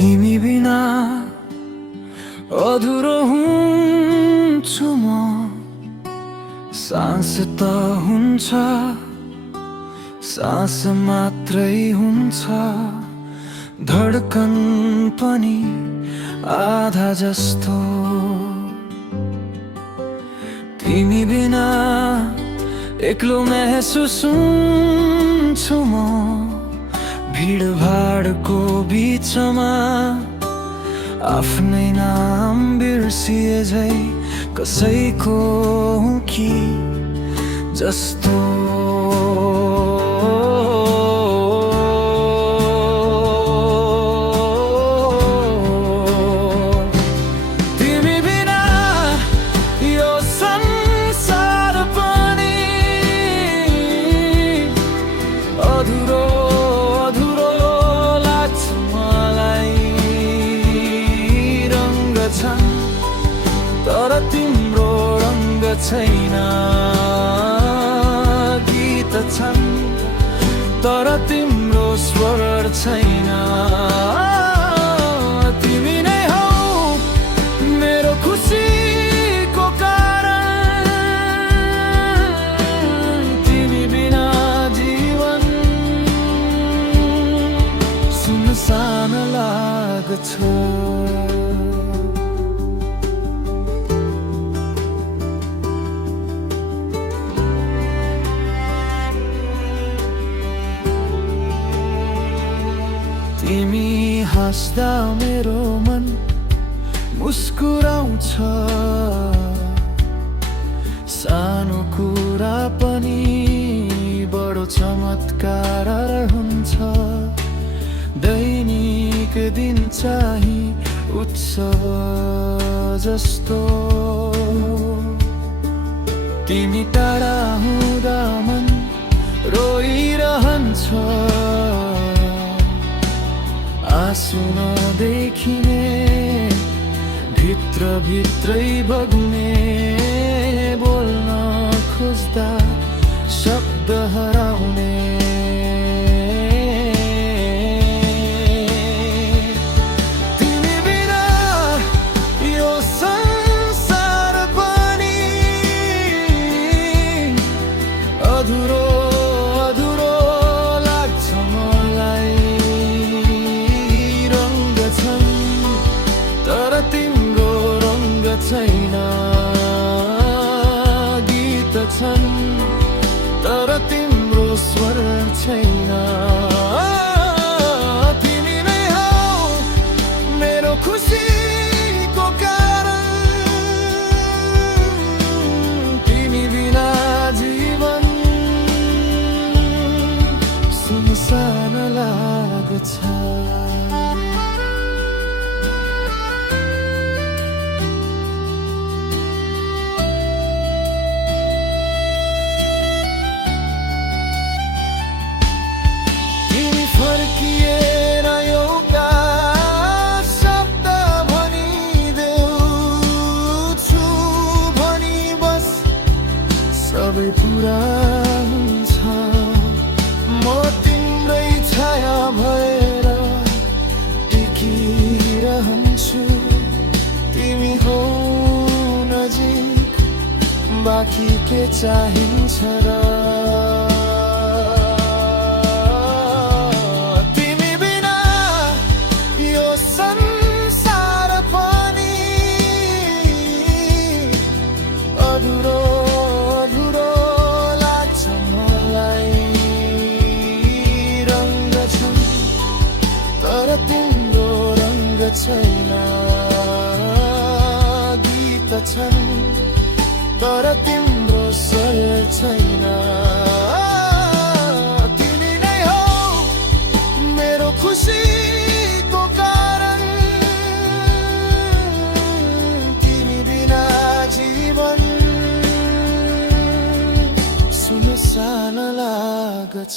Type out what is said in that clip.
तिमी बिना अधुरो हुन्छु म। सास त हुन्छ, सास मात्रै हुन्छ, धड्कन पनि आधा जस्तो। तिमी बिना एक्लो महसुस हुन्छु म। भिडभाडको बिचमा आफ्नै नाम बिर्सिए झै कसैको हुँ कि जस्तो। तिमी बिना यो संसार पनि अधुरो अधुरो लाग्छ मलाई। रङ्ग छन् तर तिम्रो रङ्ग छैन, गीत छन् तर तिम्रो स्वर छैन। तिमी नै हौ मेरो खुसीको कारण, तिमी बिना जीवन सुनसान लाग्छ। तिमी हाँस्दा मेरो मन मुस्कुराउँछ, सानो कुरा पनि बडो चमत्कार हुन्छ। दैनिक दिन चाहिँ उत्सव जस्तो। तिमी टाढा हुँदा मन रोइरहन्छ, आँसु नदेखिने भित्र भित्रै बग्ने। बोल्न खोज्दा शब्द हराउने। तिमी बिना यो संसार पनि अधुरो अधुरो लाग्छ मलाई। तर तिम्रो रङ्ग छैन, गीत छन् तर तिम्रो स्वर छैन। तिमी नै हौ मेरो खुसीको कारण, तिमी बिना जीवन सुनसान लाग्छ। फर्किएर एउटा शब्द भनिदेऊ भनी बस सबै पुरा हुन्छ। म तिम्रै छाया भएर टिकिरहन्छु। तिमी हौ नजिक, बाँकी के चाहिन्छ र। संसार पनि अधुरो अधुरो लाग्छ मलाई। रङ्ग छन् तर तिम्रो रङ्ग छैन, गीत छन् तर तिम्रो स्वर छैन। तिमी नै हौ मेरो खुसी सुनसान लाग्छ।